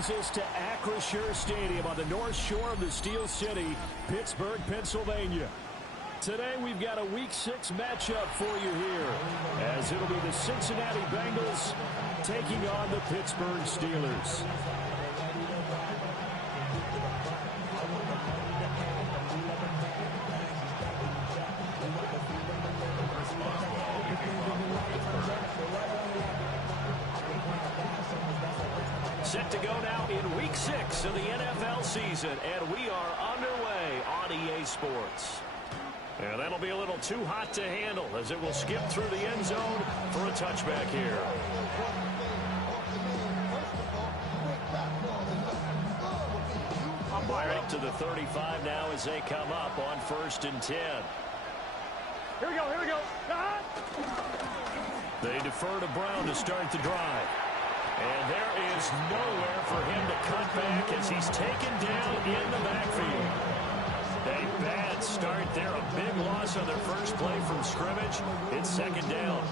brings us to Acrisure Stadium on the north shore of the Steel City, Pittsburgh, Pennsylvania. Today we've got a Week 6 matchup for you here, as it'll be the Cincinnati Bengals taking on the Pittsburgh Steelers. Set to go now in Week 6 of the NFL season, and we are underway on EA Sports. And that'll be a little too hot to handle as it will skip through the end zone for a touchback here. Right to the 35 now as they come up on 1st and 10. Here we go. They defer to Brown to start the drive. And there is nowhere for him to cut back as he's taken down in the backfield. A bad start there, a big loss on their first play from scrimmage. It's 2nd down.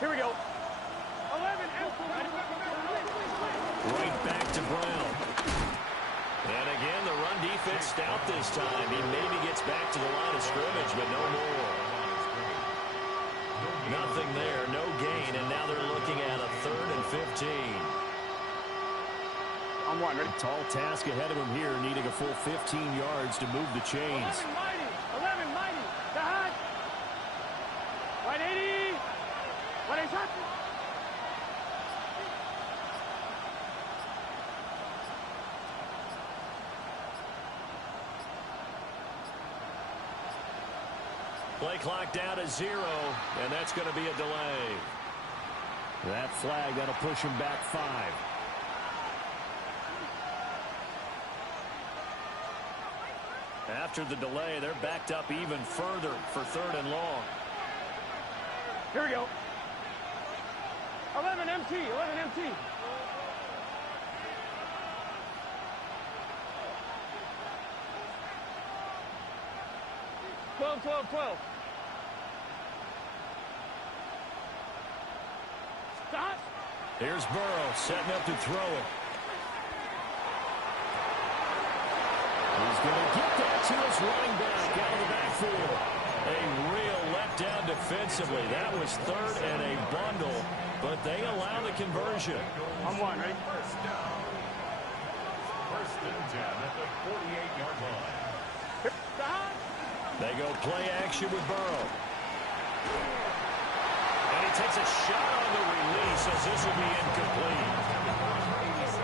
Here we go. 11. Right back to Brown. And again, the run defense stout this time. He maybe gets back to the line of scrimmage, but no more. Nothing there, no gain, and now they're looking at a 3rd and 15. I'm one, ready? Tall task ahead of him here, needing a full 15 yards to move the chains. 11 mighty. The hot. 180. 180. Play clock down to 0, and that's going to be a delay. That flag, that'll push him back 5. After the delay, they're backed up even further for 3rd and long. Here we go. 11 MT. 12. Stop. Here's Burrow setting up to throw it. He's going to get that to his running back out of the backfield. A real letdown defensively. That was 3rd and a bundle, but they allow the conversion. I'm one, ready? First and 10 at the 48-yard line. Stop. They go play action with Burrow. And he takes a shot on the release as this will be incomplete.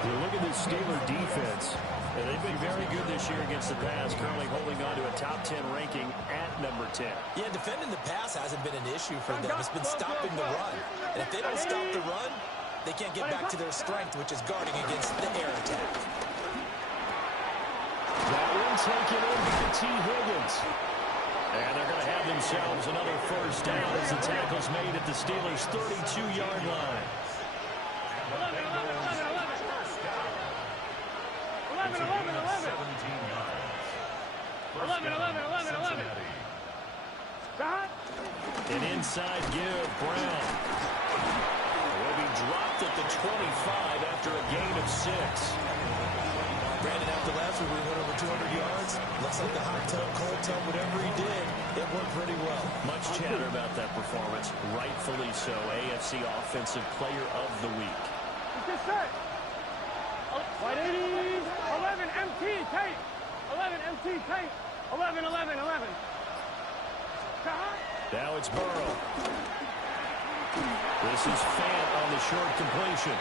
You look at this Steeler defense. They've been very good this year against the pass, currently holding on to a top 10 ranking at number 10. Yeah, defending the pass hasn't been an issue for them. It's been stopping the run. And if they don't stop the run, they can't get back to their strength, which is guarding against the air attack. That one taken in by T. Higgins. And they're going to have themselves another 1st down as the tackle's made at the Steelers' 32-yard line. 11. An inside give, Brown. Will be dropped at the 25 after a gain of 6. Brandon, after last week, we went over 200 yards. Looks like the hot tub, cold tub, whatever he did, it worked pretty well. Much chatter about that performance. Rightfully so. AFC Offensive Player of the Week. Get set. 180. 11 MT tape. 11 MT tape. 11. Now it's Burrow. This is Fant on the short completion.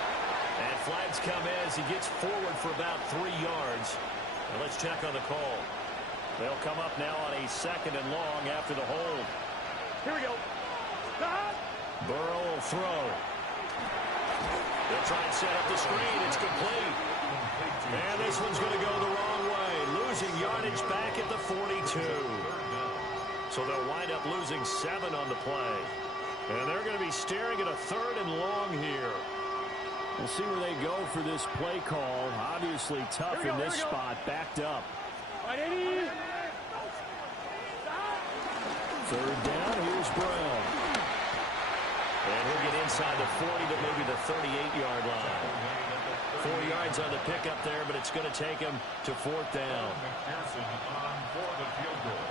And flags come in as he gets forward for about 3 yards. And let's check on the call. They'll come up now on a 2nd and long after the hold. Here we go. Burrow will throw. They'll try and set up the screen. It's complete. And this one's going to go the wrong way. Losing yardage back at the 42. So they'll wind up losing 7 on the play. And they're going to be staring at a 3rd and long here. We'll see where they go for this play call. Obviously tough in this spot, backed up. 180. Third down, here's Brown. And he'll get inside the 40 to maybe the 38-yard line. 4 yards on the pickup there, but it's going to take him to fourth down. McPherson on for the field goal.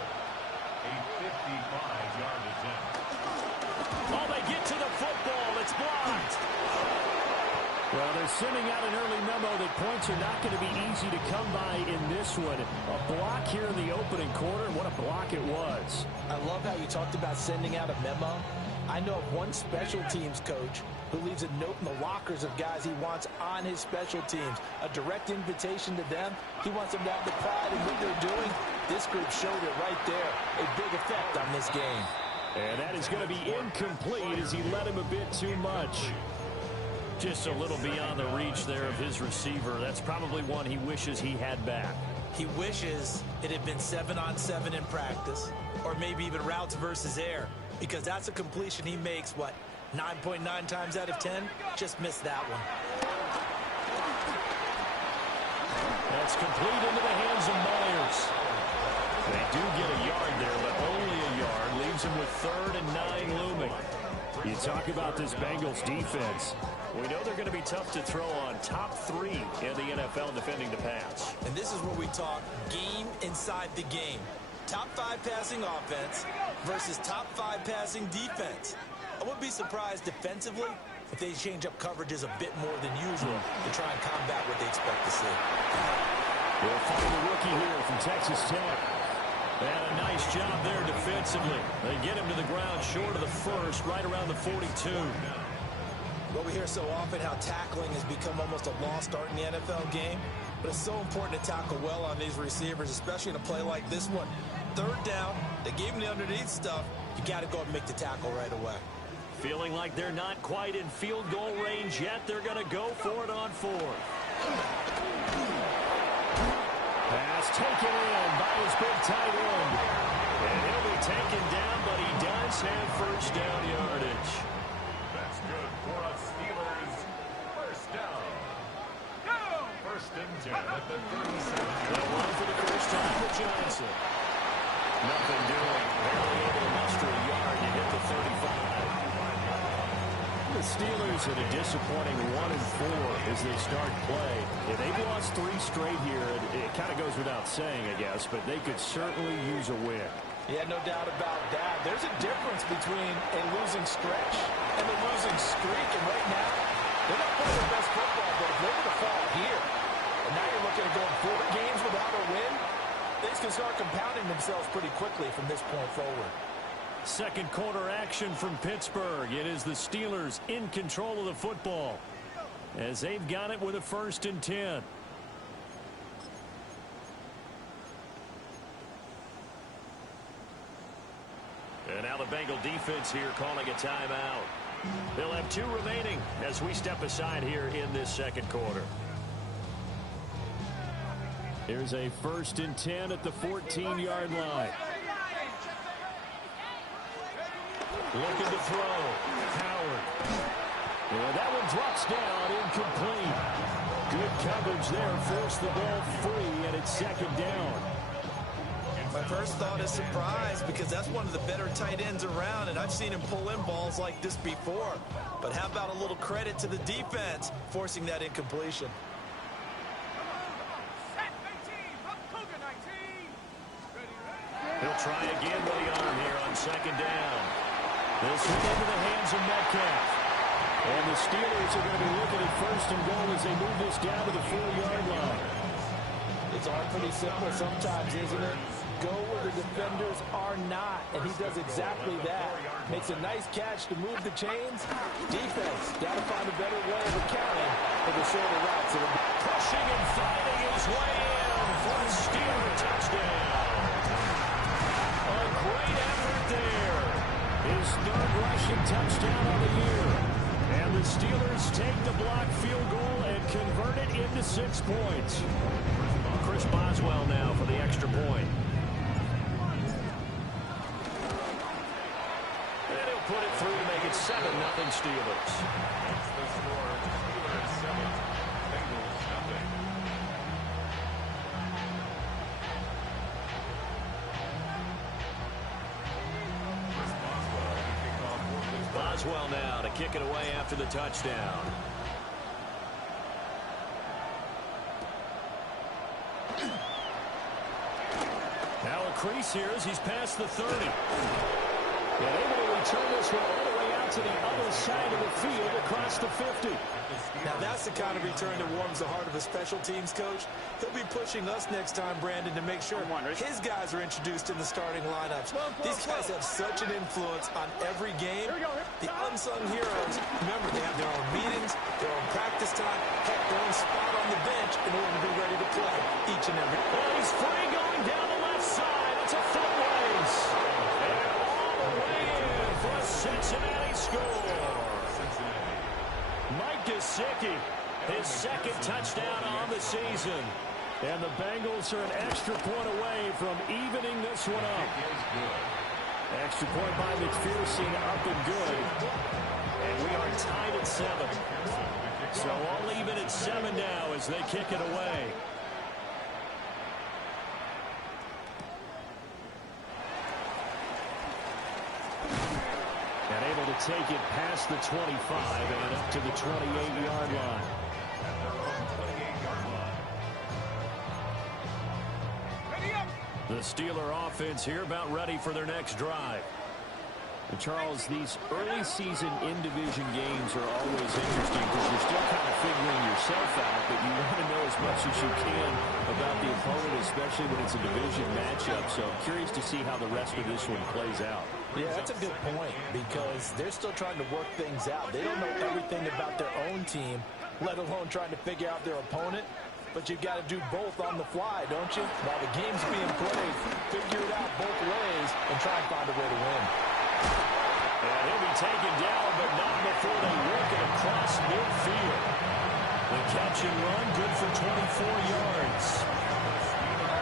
A 55-yard attempt. Oh, they get to the football. It's blocked. Well, they're sending out an early memo that points are not going to be easy to come by in this one. A block here in the opening quarter. What a block it was. I love how you talked about sending out a memo. I know of one special teams coach who leaves a note in the lockers of guys he wants on his special teams. A direct invitation to them. He wants them to have the pride in what they're doing. This group showed it right there. A big effect on this game. And that is going to be incomplete as he led him a bit too much. Just a little beyond the reach there of his receiver. That's probably one he wishes he had back. He wishes it had been 7-on-7 in practice, or maybe even routes versus air, because that's a completion he makes, what, 9.9 times out of 10? Just missed that one. That's complete into the hands of Myers. They do get a yard there, but only a yard. Leaves him with 3rd and 9 looming. You talk about this Bengals defense. We know they're going to be tough to throw on. Top 3 in the NFL defending the pass. And this is where we talk game inside the game. Top 5 passing offense versus top 5 passing defense. I wouldn't be surprised defensively if they change up coverages a bit more than usual to try and combat what they expect to see. We'll find the rookie here from Texas Tech. And a nice job there defensively. They get him to the ground short of the first, right around the 42. Well, we hear so often how tackling has become almost a lost art in the NFL game. But it's so important to tackle well on these receivers, especially in a play like this one. 3rd down, they gave him the underneath stuff. You got to go and make the tackle right away. Feeling like they're not quite in field goal range yet. They're going to go for it on 4th. Pass taken in by his big tight end. And he'll be taken down, but he does have first down yardage. That's good for us Steelers. First down. First and 10 at the 37. They'll run for the first time with Johnson. Nothing doing. Barely able to muster a yard to hit the 35. The Steelers at a disappointing 1-4 as they start play. Yeah, they've lost 3 straight here. It kind of goes without saying, I guess, but they could certainly use a win. Yeah, no doubt about that. There's a difference between a losing stretch and a losing streak. And right now, they're not playing their best football, but if they were to fall here, and now you're looking at going 4 games without a win, things can start compounding themselves pretty quickly from this point forward. Second quarter action from Pittsburgh. It is the Steelers in control of the football as they've got it with a 1st and 10. And now the Bengal defense here calling a timeout. They'll have 2 remaining as we step aside here in this second quarter. Here's a 1st and 10 at the 14-yard line. Looking to throw. Howard. Yeah, that one drops down, incomplete. Good coverage there. Forced the ball free, and it's 2nd down. My first thought is surprise because that's one of the better tight ends around, and I've seen him pull in balls like this before. But how about a little credit to the defense forcing that incompletion? He'll try again with the arm here on 2nd down. This one into the hands of Metcalf. And the Steelers are going to be looking at 1st and goal as they move this down to the 4-yard line. It's all pretty simple sometimes, isn't it? Go where the defenders are not, and he does exactly that. Makes a nice catch to move the chains. Defense, got to find a better way of accounting for the shorter routes. Pushing and fighting his way in for the Steeler touchdown. A great effort there. His 3rd rushing touchdown on the year. And the Steelers take the block field goal and convert it into 6 points. Chris Boswell now for the extra point. And he'll put it through to make it 7-0 Steelers. That's the score. Steelers 7, Bengals nothing. does well now to kick it away after the touchdown. Now a crease here as he's past the 30. And able to return this one all the way out to the other side of the field across the 50. Now that's the kind of return that warms the heart of a special teams coach. He'll be pushing us next time, Brandon, to make sure his guys are introduced in the starting lineups. These guys have such an influence on every game. The unsung heroes, remember, they have their own meetings, their own practice time, heck, their own spot on the bench in order to be ready to play each and every day. He's free going down the left side. It's a foot race. And all the way in for a Cincinnati score. Mike Gesicki, his second touchdown on the season. And the Bengals are an extra point away from evening this one up. Extra point by McPherson, up and good. And we are tied at 7. So all even at 7 now as they kick it away. And able to take it past the 25 and up to the 28-yard line. The Steeler offense here about ready for their next drive. And Charles, these early season in-division games are always interesting because you're still kind of figuring yourself out, but you want to know as much as you can about the opponent, especially when it's a division matchup. So I'm curious to see how the rest of this one plays out. Yeah, that's a good point because they're still trying to work things out. They don't know everything about their own team, let alone trying to figure out their opponent. But you've got to do both on the fly, don't you? While the game's being played, figure it out both ways and try and find a way to win. And he'll be taken down, but not before they work it across midfield. The catch and run, good for 24 yards.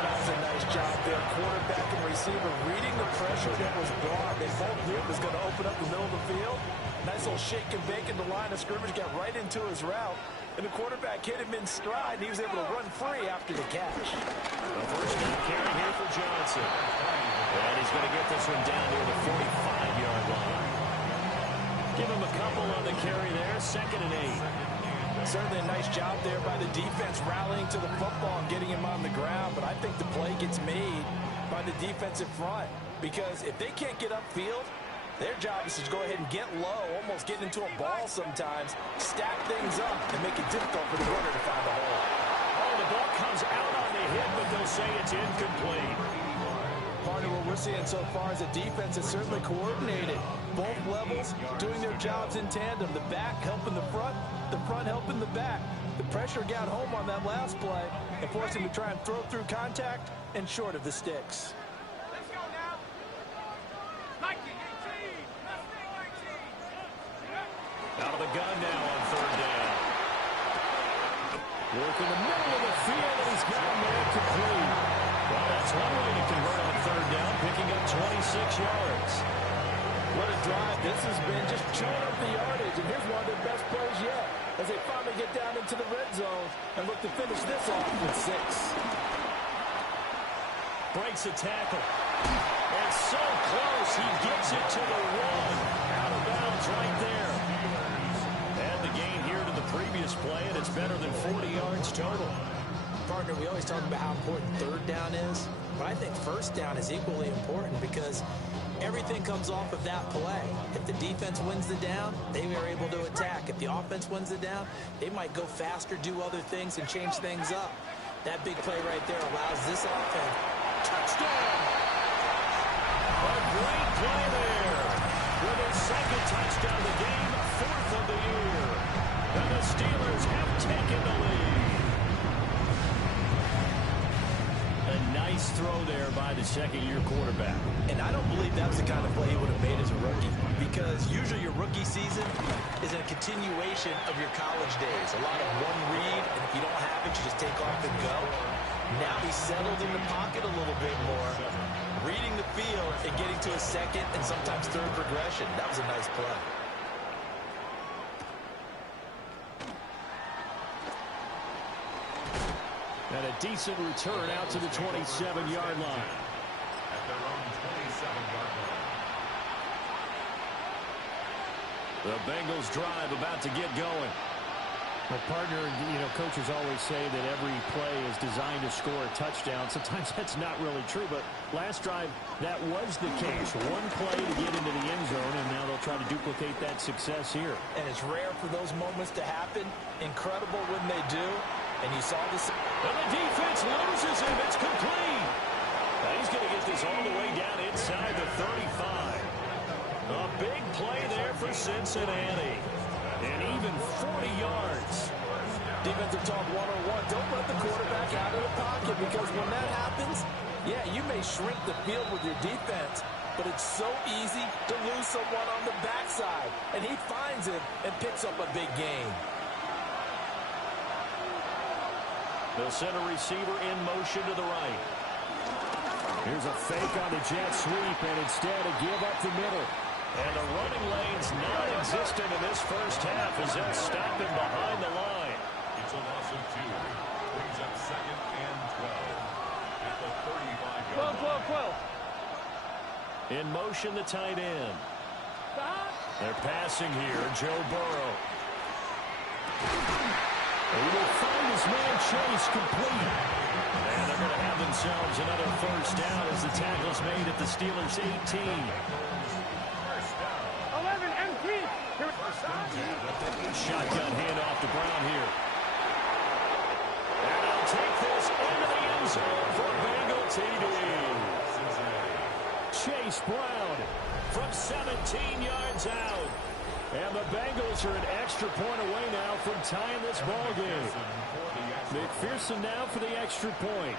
That's a nice job there. Quarterback and receiver reading the pressure that was brought. They both knew it was going to open up the middle of the field. Nice little shake and bake in the line of scrimmage, got right into his route. And the quarterback hit him in stride, and he was able to run free after the catch. The first down carry here for Johnson. And he's going to get this one down near the 45-yard line. Give him a couple on the carry there, 2nd and 8. Certainly a nice job there by the defense rallying to the football and getting him on the ground, but I think the play gets made by the defensive front because if they can't get upfield, their job is to go ahead and get low, almost get into a ball sometimes, stack things up, and make it difficult for the runner to find a hole. Oh, the ball comes out on the hit, but they'll say it's incomplete. Part of what we're seeing so far is the defense is certainly coordinated. Both levels doing their jobs in tandem. The back helping the front helping the back. The pressure got home on that last play and forced him to try and throw through contact and short of the sticks. Out of the gun now on 3rd down. Work in the middle of the field, and he's got a man complete. Well, that's one way to convert on 3rd down, picking up 26 yards. What a drive this has been, just chewing up the yardage, and here's one of their best plays yet as they finally get down into the red zone and look to finish this off with 6. Breaks a tackle. And so close, he gets it to the 1. Out of bounds right there. And the gain here to the previous play, and it's better than 40 yards total. Partner, we always talk about how important 3rd down is, but I think 1st down is equally important because everything comes off of that play. If the defense wins the down, they are able to attack. If the offense wins the down, they might go faster, do other things, and change things up. That big play right there allows this offense. Touchdown! A great play there. With his 2nd touchdown of the game, 4th of the year. And the Steelers have taken the lead. A nice throw there by the 2nd-year quarterback. And I don't believe that was the kind of play he would have made as a rookie because usually your rookie season is a continuation of your college days. A lot of one read, and if you don't have it, you just take off and go. Now he's settled in the pocket a little bit more, reading the field and getting to a 2nd and sometimes 3rd progression. That was a nice play. And a decent return out to the 27-yard line. At their own 27-yard line. The Bengals drive about to get going. Well, partner, coaches always say that every play is designed to score a touchdown. Sometimes that's not really true, but last drive, that was the case. One play to get into the end zone, and now they'll try to duplicate that success here. And it's rare for those moments to happen. Incredible when they do. And you saw this. And the defense loses him. It's complete. Now he's going to get this all the way down inside the 35. A big play there for Cincinnati. And even 40 yards. Defensive talk 101. Don't let the quarterback out of the pocket, because when that happens, yeah, you may shrink the field with your defense, but it's so easy to lose someone on the backside. And he finds him and picks up a big gain. They'll send a receiver in motion to the right. Here's a fake on the jet sweep, and instead a give up the middle. And the running lane's non-existent in this first half as they'll stop him behind the line. It's a loss of 2. Brings up 2nd and 12 at the 35-yard line. 12. In motion, the tight end. They're passing here. Joe Burrow. He will find his man Chase complete. And they're going to have themselves another first down as the tackle's made at the Steelers' 18. Shotgun handoff to Brown here. And he'll take this into the end zone for Bengal TD. Chase Brown from 17 yards out. And the Bengals are an extra point away now from tying this ball game. McPherson now for the extra point.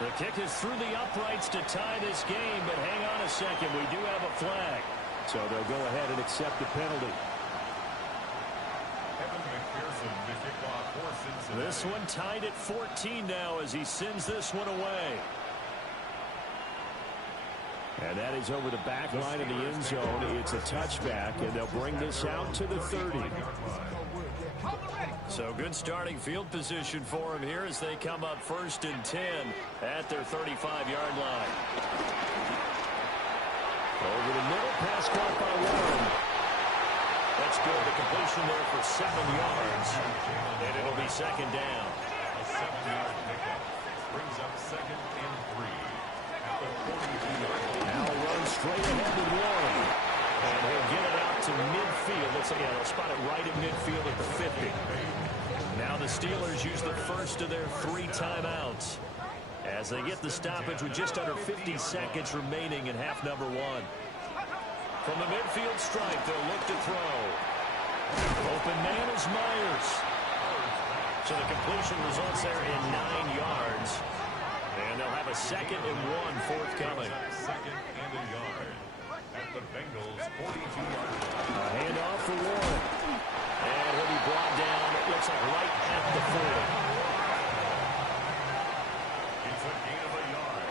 The kick is through the uprights to tie this game, but hang on a second. We do have a flag. So they'll go ahead and accept the penalty. This one tied at 14 now as he sends this one away. And that is over the back line of the end zone. It's a touchback, and they'll bring this out to the 30. So good starting field position for him here as they come up 1st and 10 at their 35-yard line. Over the middle, pass caught by Warren. That's good. The completion there for 7 yards. And it'll be 2nd down. A 7-yard pickup brings up 2nd and 3 at the 42-yard line. Now run straight ahead with Warren. And he'll get it out to midfield. They'll spot it right in midfield at the 50. Now the Steelers use the first of their 3 timeouts as they get the stoppage with just under 50 seconds remaining in half number 1. From the midfield stripe, they'll look to throw. Open man is Myers. So the completion results there in 9 yards. And they'll have a 2nd and 1 forthcoming. 2nd and a yard at the Bengals' 42-yard line. A handoff for Warren. And he'll be brought down, it looks like right at the 40. It's a gain of a yard.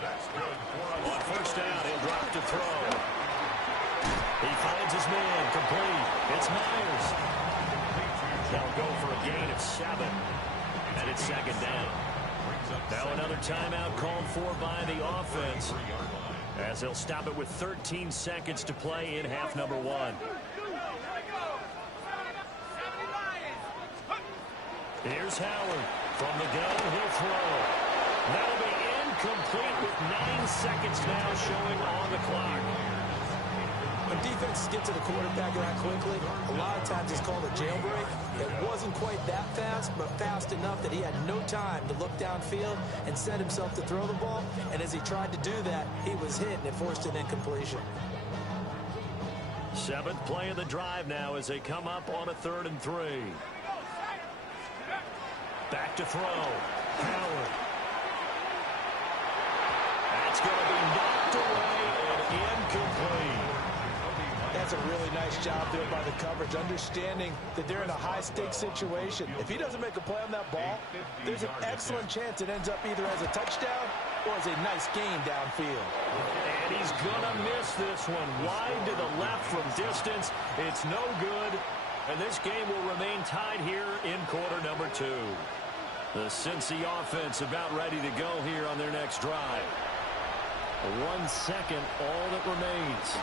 That's good for a On first down, he'll drop to throw. He finds his man, complete. It's Myers. They'll go for a gain of 7. And it's 2nd down. Now another timeout called for by the offense, as they'll stop it with 13 seconds to play in half number 1. Here's Howard. From the gun, he'll throw. That'll be incomplete with 9 seconds now showing on the clock. When defenses get to the quarterback that quickly, a lot of times it's called a jailbreak. It wasn't quite that fast, but fast enough that he had no time to look downfield and set himself to throw the ball. And as he tried to do that, he was hit, and it forced an incompletion. 7th play of the drive now as they come up on a 3rd and 3. Back to throw. Howard. That's going to be knocked away and incomplete. That's a really nice job there by the coverage, understanding that they're in a high-stakes situation. If he doesn't make a play on that ball, there's an excellent chance it ends up either as a touchdown or as a nice gain downfield. And he's going to miss this one. Wide to the left from distance. It's no good. And this game will remain tied here in quarter number 2. The Cincy offense about ready to go here on their next drive. 1 second, all that remains.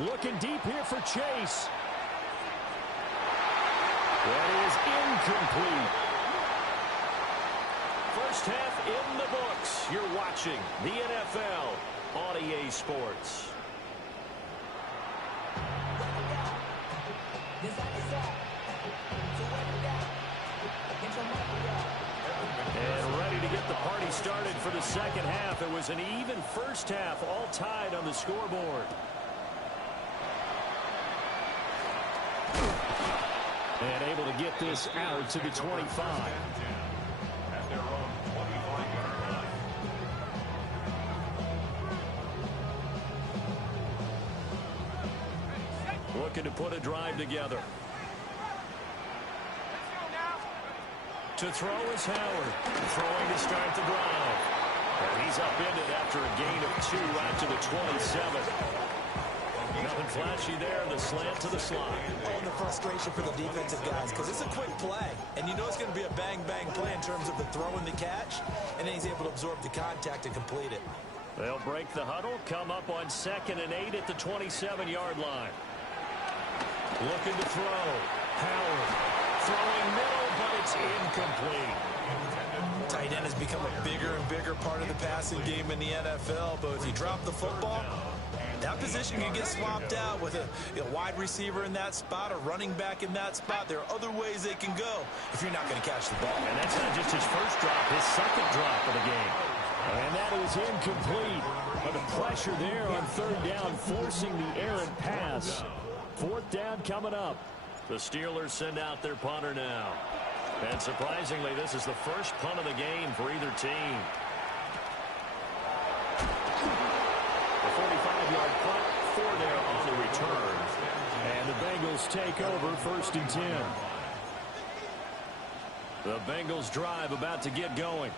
Looking deep here for Chase. That is incomplete. First half in the books. You're watching the NFL on EA Sports. And ready to get the party started for the second half. It was an even first half, all tied on the scoreboard. And able to get this out to the 25. At their own 25-yard line. Looking to put a drive together. To throw is Howard. Throwing to start the drive. And he's upended after a gain of 2 out to the 27. Nothing flashy there. The slant to the slot. Oh, and the frustration for the defensive guys, because it's a quick play. And you know it's going to be a bang-bang play in terms of the throw and the catch. And then he's able to absorb the contact and complete it. They'll break the huddle. Come up on 2nd and 8 at the 27-yard line. Looking to throw. Howard. Throwing middle, but it's incomplete. Tight end has become a bigger and bigger part of the passing game in the NFL. But if you drop the football, that position can get swapped out with a wide receiver in that spot, a running back in that spot. There are other ways they can go if you're not going to catch the ball. And that's not just his first drop, his second drop of the game. And that is incomplete. But the pressure there on 3rd down, forcing the errant pass. 4th down coming up. The Steelers send out their punter now. And surprisingly, this is the first punt of the game for either team. The 45-yard punt, 4 there on the return. And the Bengals take over 1st and 10. The Bengals drive about to get going.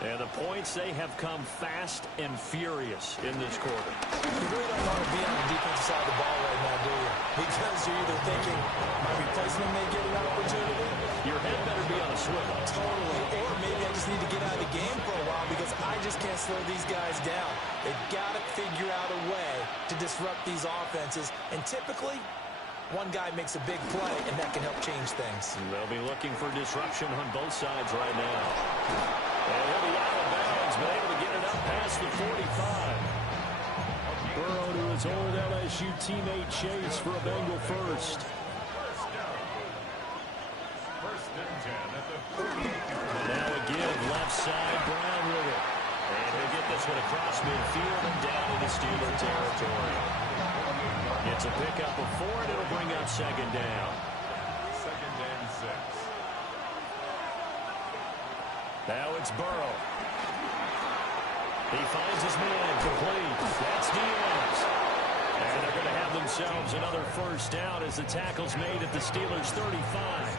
And the points, they have come fast and furious in this quarter. You really don't want to be on the defensive side of the ball right now, do you? Because you're either thinking, my replacement may get an opportunity. Your head better be on a swivel. Totally. Or maybe I just need to get out of the game for a while because I just can't slow these guys down. They've got to figure out a way to disrupt these offenses. And typically, one guy makes a big play, and that can help change things. And they'll be looking for disruption on both sides right now. And he'll be out of bounds, but able to get it up past the 45. Burrow to his old LSU teammate Chase for a Bengal first. First and 10 at the 38-yard line. Now again, left side, Brown with it. And he'll get this one across midfield and down into Steeler territory. It's a pickup of 4, and it'll bring up 2nd down. 2nd and 6. Now it's Burrow. He finds his man complete. That's Diaz. And they're going to have themselves another first down as the tackle's made at the Steelers' 35.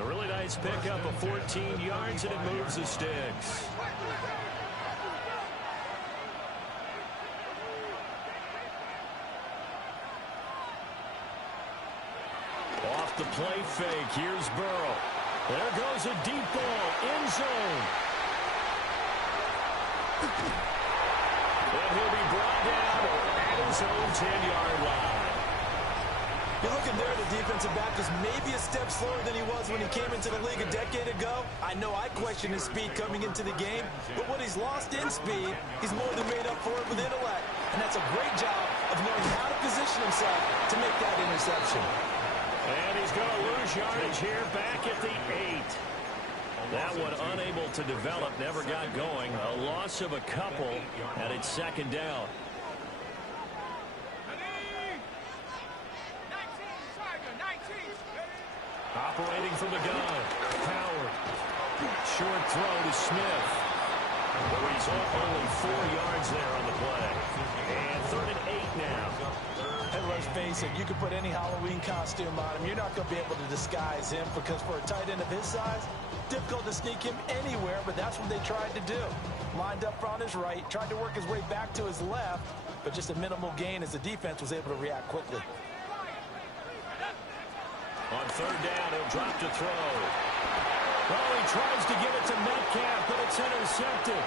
A really nice pickup of 14 yards, and it moves the sticks. Off the play fake. Here's Burrow. There goes a deep ball. End zone. And he'll be brought down at his own 10-yard line. You're looking there at the defensive back is maybe a step slower than he was when he came into the league a decade ago. I know I questioned his speed coming into the game, but what he's lost in speed, he's more than made up for it with intellect. And that's a great job of knowing how to position himself to make that interception. And he's going to lose yardage here back at the 8. That one unable to develop, never got going. A loss of a couple, and it's 2nd down. Operating from the gun, Howard. Short throw to Smith. He's only 4 yards there on the play. And 3rd and 8 now. And let's face it, you can put any Halloween costume on him. You're not going to be able to disguise him because for a tight end of his size, difficult to sneak him anywhere, but that's what they tried to do. Lined up on his right, tried to work his way back to his left, but just a minimal gain as the defense was able to react quickly. On 3rd down, he'll drop to throw. Well, he tries to give it to Metcalf, but it's intercepted. intercepted.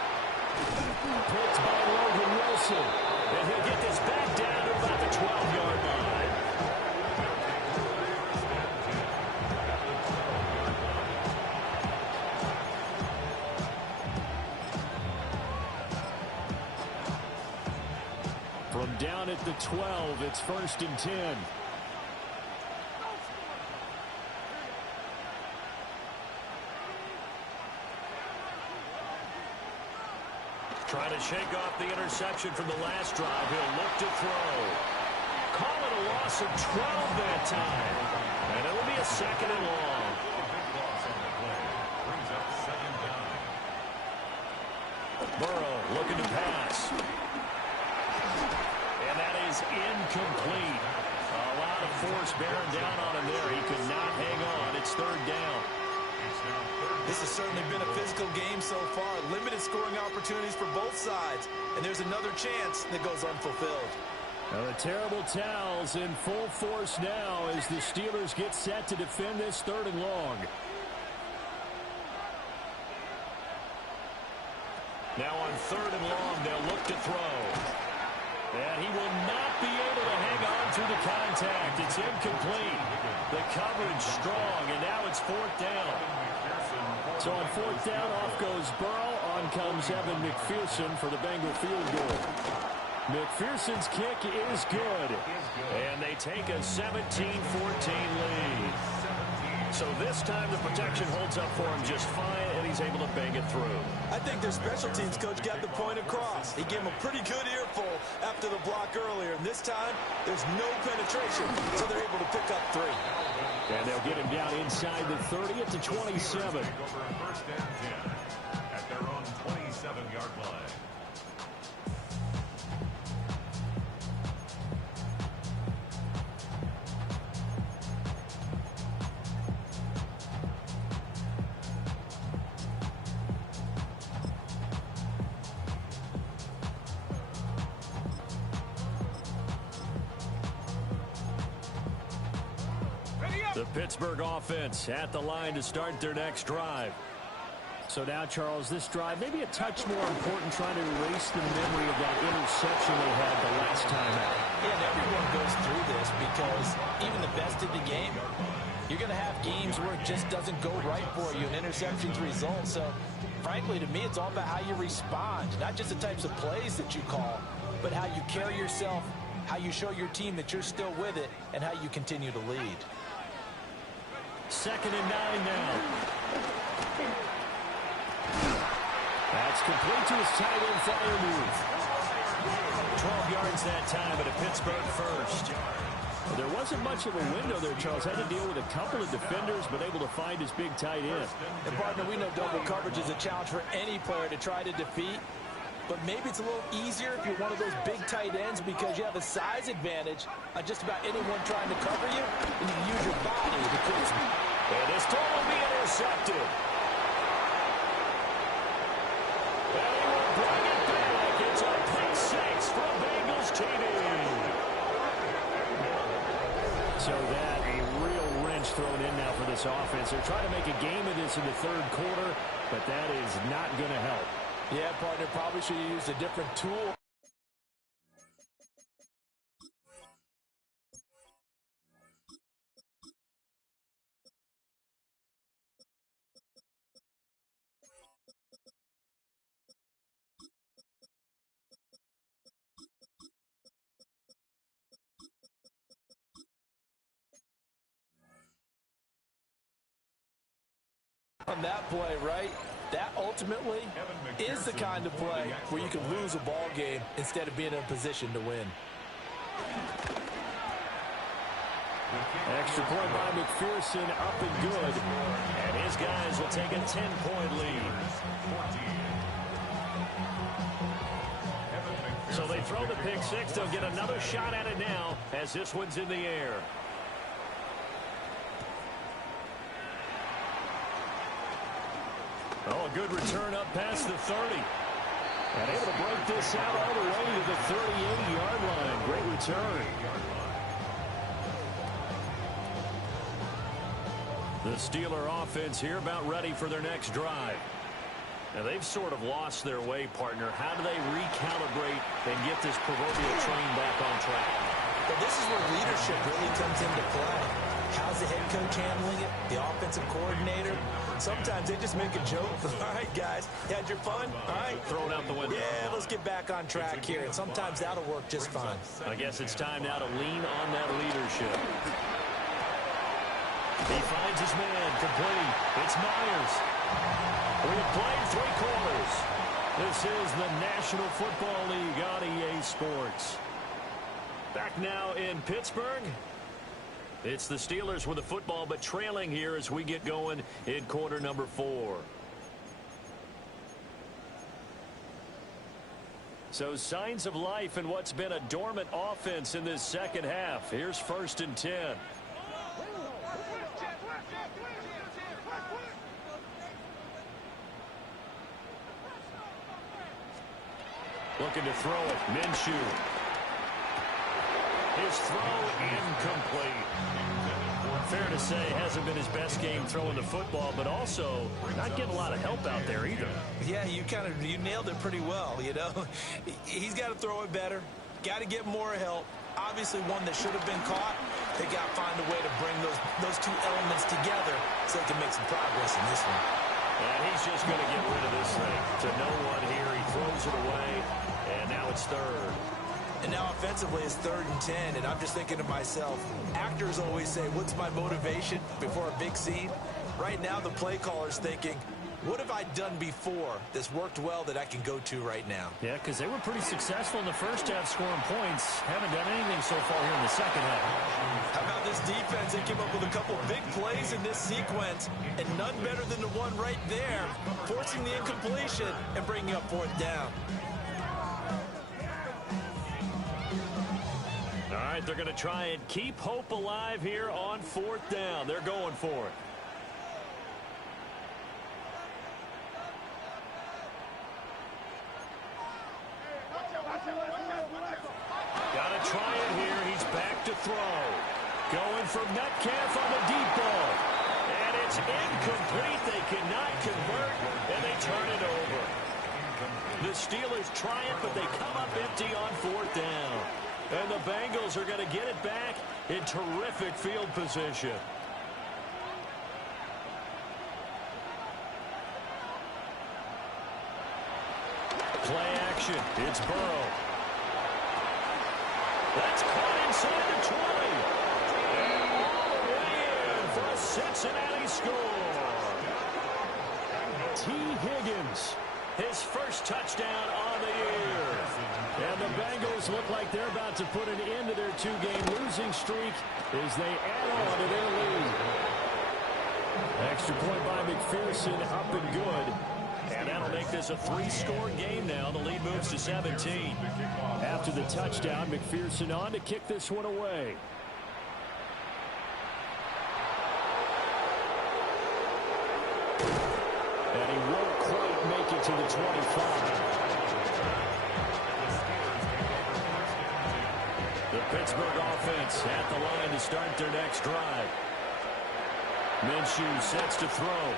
Picked by Logan Wilson. And he'll get this back down to about the 12-yard line. From down at the 12, it's 1st and 10. Trying to shake off the interception from the last drive. He'll look to throw. Call it a loss of 12 that time. And it'll be a 2nd and long. Big loss on the play. Brings up 2nd down. Burrow looking to pass. And that is incomplete. A lot of force bearing down on him there. He could not hang on. It's 3rd down. This has certainly been a physical game so far. Limited scoring opportunities for both sides. And there's another chance that goes unfulfilled. Now the terrible towels in full force now as the Steelers get set to defend this 3rd and long. Now on 3rd and long, they'll look to throw. And he will not be able to hang on through the contact. It's incomplete. The coverage strong, and now it's 4th down. So on 4th down, off goes Burrow. On comes Evan McPherson for the Bengal field goal. McPherson's kick is good. And they take a 17-14 lead. So this time the protection holds up for him just fine, and he's able to bang it through. I think their special teams coach got the point across. He gave him a pretty good earful after the block earlier. And this time, there's no penetration, so they're able to pick up 3. And they'll get him down inside the 30 at the 27. Over 1st and 10 at their own 27-yard line. The Pittsburgh offense at the line to start their next drive. So now, Charles, this drive maybe a touch more important, trying to erase the memory of that interception they had the last time out. Yeah, and everyone goes through this because even the best in the game, you're going to have games where it just doesn't go right for you, and interceptions result. So, frankly, to me, it's all about how you respond, not just the types of plays that you call, but how you carry yourself, how you show your team that you're still with it, and how you continue to lead. 2nd and 9 now. That's complete to his tight end flyer move. 12 yards that time, but a Pittsburgh first. Well, there wasn't much of a window there, Charles. Had to deal with a couple of defenders, but able to find his big tight end. And, partner, we know double coverage is a challenge for any player to try to defeat. But maybe it's a little easier if you're one of those big tight ends because you have a size advantage on just about anyone trying to cover you, and you can use your body to create some. And this throw will be intercepted. And he will bring it back. It's a pick 6 from Bengals TV. So that a real wrench thrown in now for this offense. They're trying to make a game of this in the 3rd quarter, but that is not going to help. Yeah, partner, probably should have used a different tool. On that play, right? That ultimately is the kind of play where you can lose a ball game instead of being in a position to win. Extra point by McPherson, up and good. And his guys will take a 10-point lead. So they throw the pick 6. They'll get another shot at it now as this one's in the air. Oh, a good return up past the 30. And able to break this out all the way to the 38-yard line. Great return. The Steeler offense here about ready for their next drive. Now, they've sort of lost their way, partner. How do they recalibrate and get this proverbial train back on track? But this is where leadership really comes into play. How's the head coach handling it? The offensive coordinator? Sometimes they just make a joke. All right, guys, you had your fun? All right. Throw it out the window. Yeah, let's get back on track here. And sometimes that'll work just fine. I guess it's time now to lean on that leadership. He finds his man, complete. It's Myers. We've played 3 quarters. This is the National Football League on EA Sports. Back now in Pittsburgh. It's the Steelers with the football, but trailing here as we get going in quarter number 4. So signs of life in what's been a dormant offense in this second half. Here's 1st and 10. Looking to throw it. Minshew. His throw incomplete. Fair to say, hasn't been his best game throwing the football, but also not getting a lot of help out there either. Yeah, you nailed it pretty well, you know. He's got to throw it better. Got to get more help. Obviously one that should have been caught. They got to find a way to bring those 2 elements together so they can make some progress in this one. And he's just going to get rid of this thing to no one here. He throws it away, and now it's 3rd. And now offensively it's 3rd and 10, and I'm just thinking to myself, actors always say, what's my motivation before a big scene? Right now the play caller's thinking, what have I done before that's worked well that I can go to right now? Yeah, because they were pretty successful in the first half scoring points. Haven't done anything so far here in the second half. How about this defense? They came up with a couple big plays in this sequence, and none better than the one right there, forcing the incompletion and bringing up 4th down. All right, they're going to try and keep hope alive here on 4th down. They're going for it. Got to try it here. He's back to throw. Going for Metcalf on the deep ball. And it's incomplete. They cannot convert, and they turn it over. The Steelers try it, but they come up empty on 4th down. And the Bengals are going to get it back in terrific field position. Play action. It's Burrow. That's caught inside the 20. And all the way in for a Cincinnati score. T. Higgins, his first touchdown on the year. And the Bengals look like they're about to put an end to their 2-game losing streak as they add on to their lead. Extra point by McPherson, up and good. And that'll make this a 3-score game now. The lead moves to 17. After the touchdown, McPherson on to kick this one away. And he won't quite make it to the 25. The Pittsburgh offense at the line to start their next drive. Minshew sets to throw.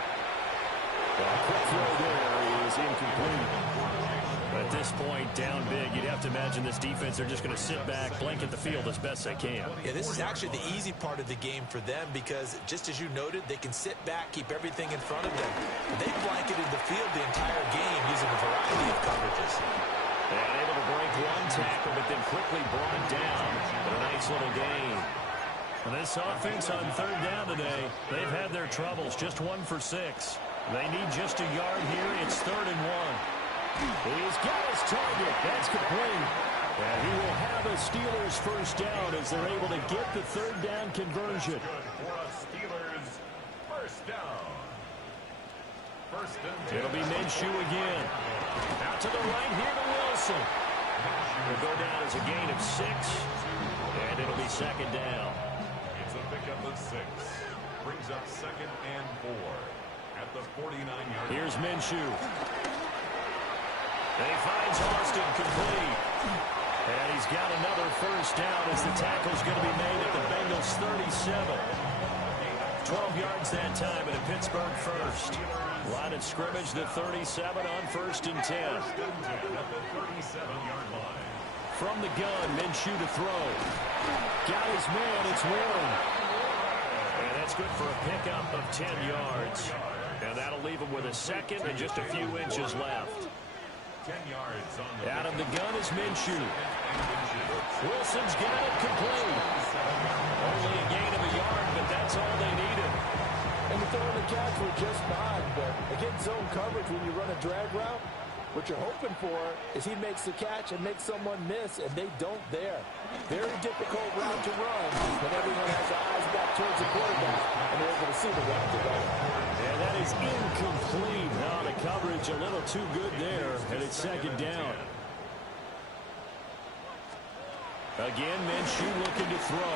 A quick throw there is incomplete. At this point, down big, you'd have to imagine this defense, they're just going to sit back, blanket the field as best they can. Yeah, this is actually the easy part of the game for them because, just as you noted, they can sit back, keep everything in front of them. They blanketed the field the entire game using a variety of coverages. And able to break one tackle, but then quickly brought down. But a nice little gain. And this offense on 3rd down today, they've had their troubles, just 1 for 6. They need just a yard here. It's 3rd and 1. He's got his target. That's complete. And he will have a Steelers first down as they're able to get the 3rd down conversion. For a Steelers first down. First and 10. It'll be Minshew again. Out to the right here to Wilson. Will go down as a gain of 6. And it'll be 2nd down. It's a pickup of 6. Brings up 2nd and 4. At the 49-yard line. Here's Minshew. And he finds Austin complete. And he's got another first down as the tackle's going to be made at the Bengals 37. 12 yards that time and a Pittsburgh first. Line of scrimmage, the 37 on 1st and 10. From the gun, Minshew to throw. Got his man, it's Warren. And that's good for a pickup of 10 yards. And that'll leave him with a second and just a few inches left. 10 yards on the out of the gun is Minshew. Wilson's got it complete. Only a gain of a yard, but that's all they needed. And the throw and the catch were just fine, but against zone coverage when you run a drag route, what you're hoping for is he makes the catch and makes someone miss, and they don't there. Very difficult route to run when everyone has their eyes back towards the quarterback and they're able to see the route to go. And that is incomplete. Now the coverage a little too good there, and it's second down. Again, Minshew looking to throw.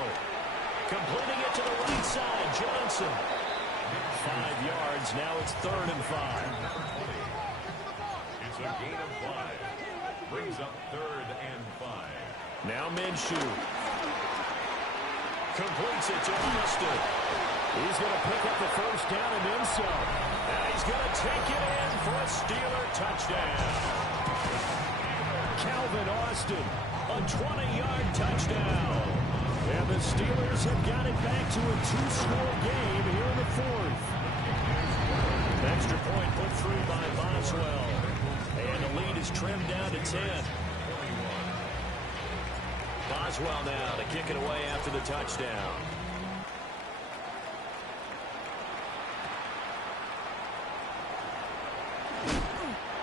Completing it to the right side, Johnson. 5 yards, now it's 3rd and 5. It's a gain of 5. Brings up 3rd and 5. Now Minshew. Completes it to Austin. He's going to pick up the first down and then some. And he's going to take it in for a Steeler touchdown. Calvin Austin, a 20-yard touchdown. And the Steelers have got it back to a 2-score game here in the 4th. Extra point put through by Boswell. And the lead is trimmed down to 10. Boswell now to kick it away after the touchdown.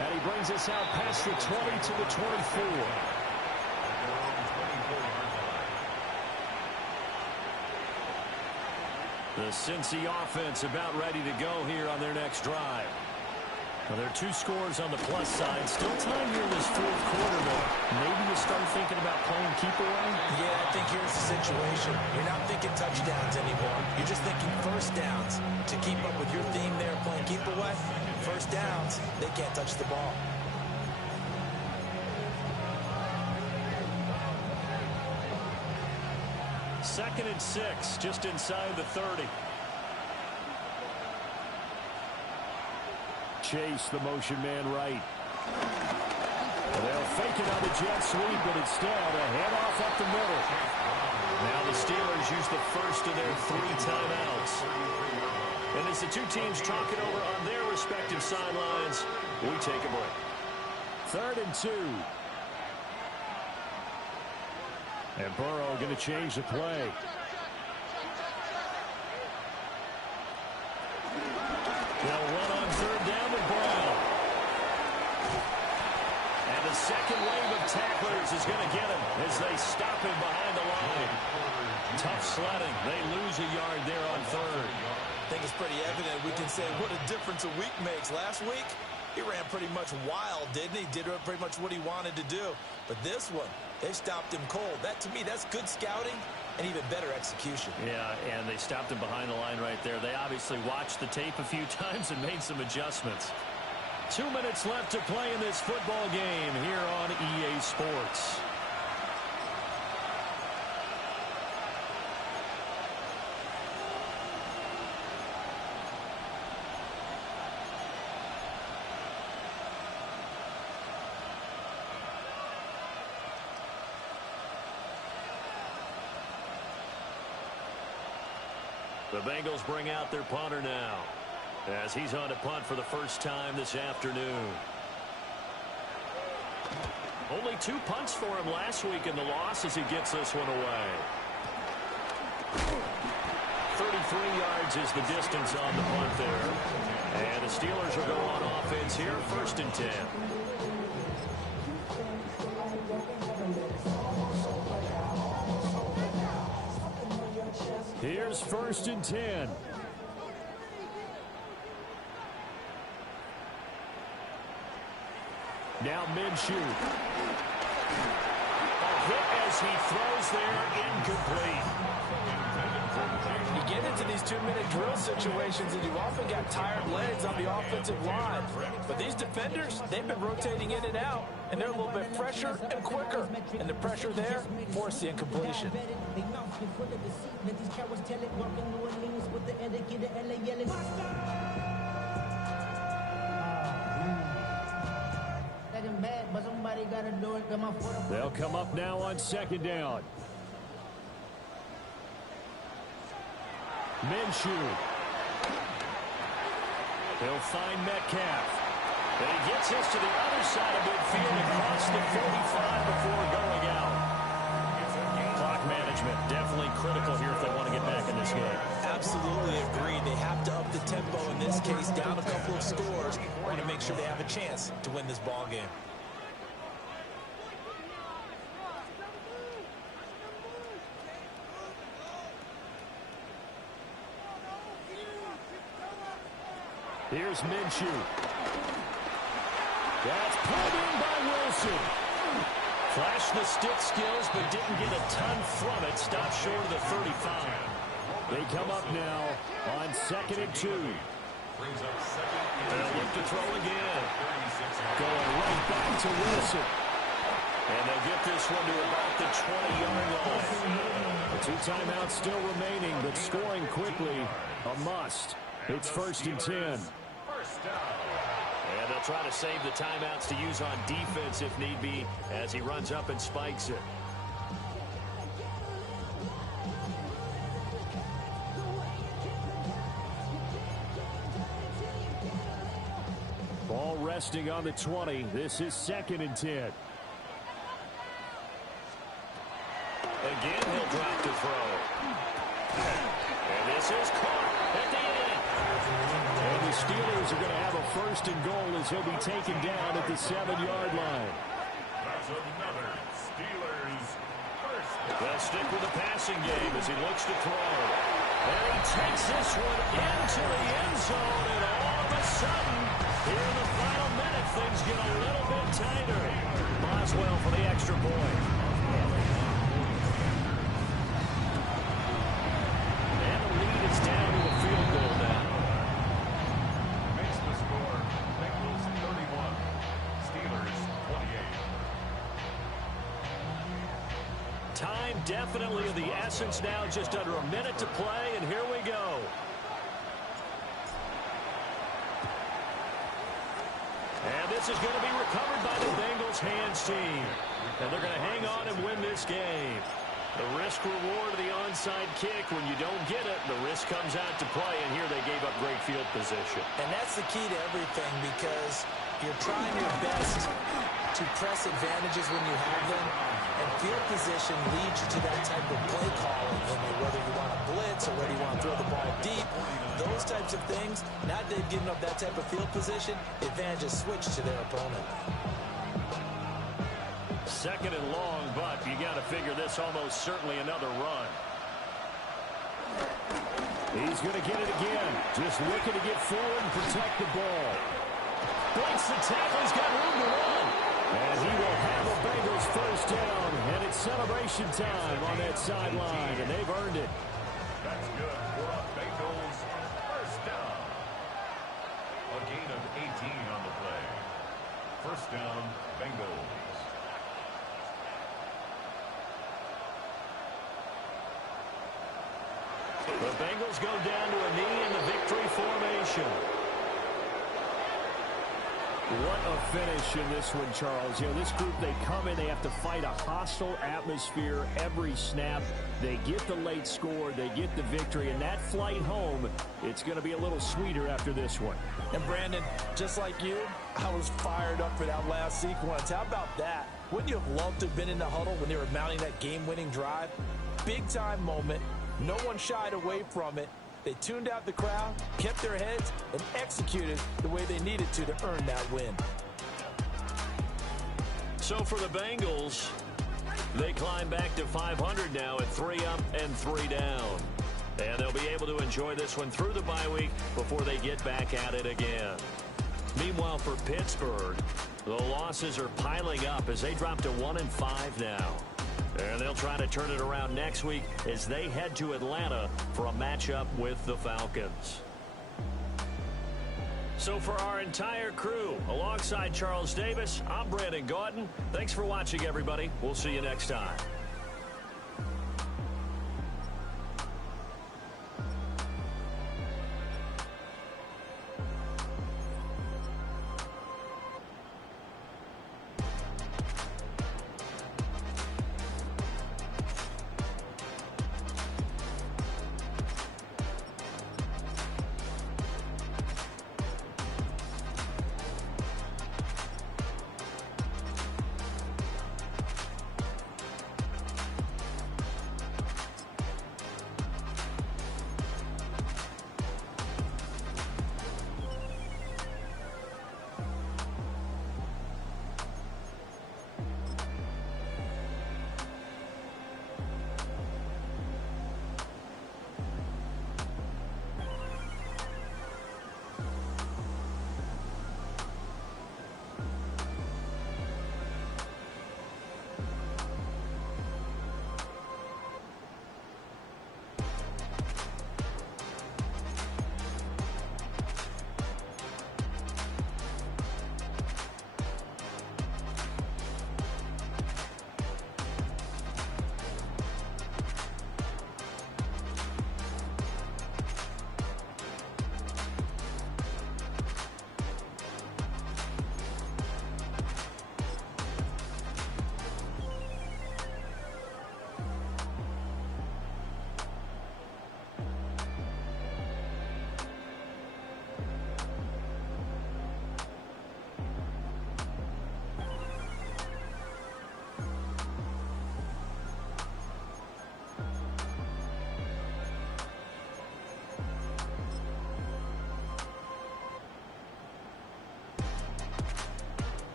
And he brings us out past the 20 to the 24. The Cincy offense about ready to go here on their next drive. Well, there are 2 scores on the plus side. Still time here in this 4th quarter, though. Maybe you start thinking about playing keep away? Yeah, I think here's the situation. You're not thinking touchdowns anymore. You're just thinking first downs. To keep up with your theme there, playing keep away, first downs, they can't touch the ball. Second and 6, just inside the 30. Chase, the motion man right. They'll fake it on the jet sweep, but instead a handoff up the middle. Now the Steelers use the first of their 3 timeouts. And as the 2 teams talk it over on their respective sidelines, we take a break. 3rd and 2. And Burrow going to change the play. They'll run on 3rd down with Brown. And the second wave of tacklers is going to get him as they stop him behind the line. Tough sledding. They lose a yard there on 3rd. I think it's pretty evident. We can say what a difference a week makes. Last week, he ran pretty much wild, didn't he? Did pretty much what he wanted to do. But this one, they stopped him cold. That, to me, that's good scouting and even better execution. Yeah, and they stopped him behind the line right there. They obviously watched the tape a few times and made some adjustments. 2 minutes left to play in this football game here on EA Sports. The Bengals bring out their punter now as he's on to punt for the first time this afternoon. Only 2 punts for him last week in the loss as he gets this one away. 33 yards is the distance on the punt there. And the Steelers will go on offense here, 1st and 10. Here's 1st and 10. Now Minshew. A hit as he throws there, incomplete. You get into these 2-minute drill situations and you often got tired legs on the offensive line. But these defenders, they've been rotating in and out, and they're a little bit fresher and quicker. And the pressure there forced the incompletion. They'll come up now on second down. Minshew. He'll find Metcalf. But he gets this to the other side of midfield across the 45 before going out. Clock management definitely critical here if they want to get back in this game. Absolutely agree. They have to up the tempo in this case, down a couple of scores. Want to make sure they have a chance to win this ball game. Here's Minshew. That's pulled in by Wilson. Flashed the stick skills, but didn't get a ton from it. Stopped short of the 35. They come up now on 2nd and 2. They'll look to throw again. Going right back to Wilson. And they'll get this one to about the 20-yard line. The 2 timeouts still remaining, but scoring quickly, a must. It's 1st and 10. And they'll try to save the timeouts to use on defense if need be as he runs up and spikes it. Ball resting on the 20. This is 2nd and 10. Again, he'll drop to throw. And this is caught at the end. And the Steelers are going to have a 1st and goal as he'll be taken down at the 7-yard line. That's another Steelers first. They'll stick with the passing game as he looks to throw. And he takes this one into the end zone, and all of a sudden, here in the final minute, things get a little bit tighter. Boswell for the extra point. And the lead is down to a field goal now. Makes the score. Bengals 31. Steelers 28. Time definitely of the essence now, just under a minute to play, and here we go. And this is going to be recovered by the Bengals hands team. And they're going to hang on and win this game. The risk reward of the onside kick, when you don't get it, the risk comes out to play, and here they gave up great field position. And that's the key to everything, because you're trying your best to press advantages when you have them, and field position leads you to that type of play calling, whether you want to blitz or whether you want to throw the ball deep, those types of things. Now that they've given up that type of field position, the advantage is switched to their opponent. 2nd and long, but you got to figure this almost certainly another run. He's going to get it again, just looking to get forward and protect the ball. Breaks the tackle, he's got room to run. And he will have a Bengals 1st down, and it's celebration time on that sideline, and they've earned it. That's good for a Bengals first down. A gain of 18 on the play. 1st down, Bengals. The Bengals go down to a knee in the victory formation. What a finish in this one, Charles. You know, this group, they come in, they have to fight a hostile atmosphere every snap. They get the late score, they get the victory, and that flight home, it's going to be a little sweeter after this one. And Brandon, just like you, I was fired up for that last sequence. How about that? Wouldn't you have loved to have been in the huddle when they were mounting that game-winning drive? Big-time moment. No one shied away from it. They tuned out the crowd, kept their heads, and executed the way they needed to earn that win. So for the Bengals, they climb back to 500 now at 3 up and 3 down. And they'll be able to enjoy this one through the bye week before they get back at it again. Meanwhile, for Pittsburgh, the losses are piling up as they drop to 1-5 now. And they'll try to turn it around next week as they head to Atlanta for a matchup with the Falcons. So for our entire crew, alongside Charles Davis, I'm Brandon Gaudin. Thanks for watching, everybody. We'll see you next time.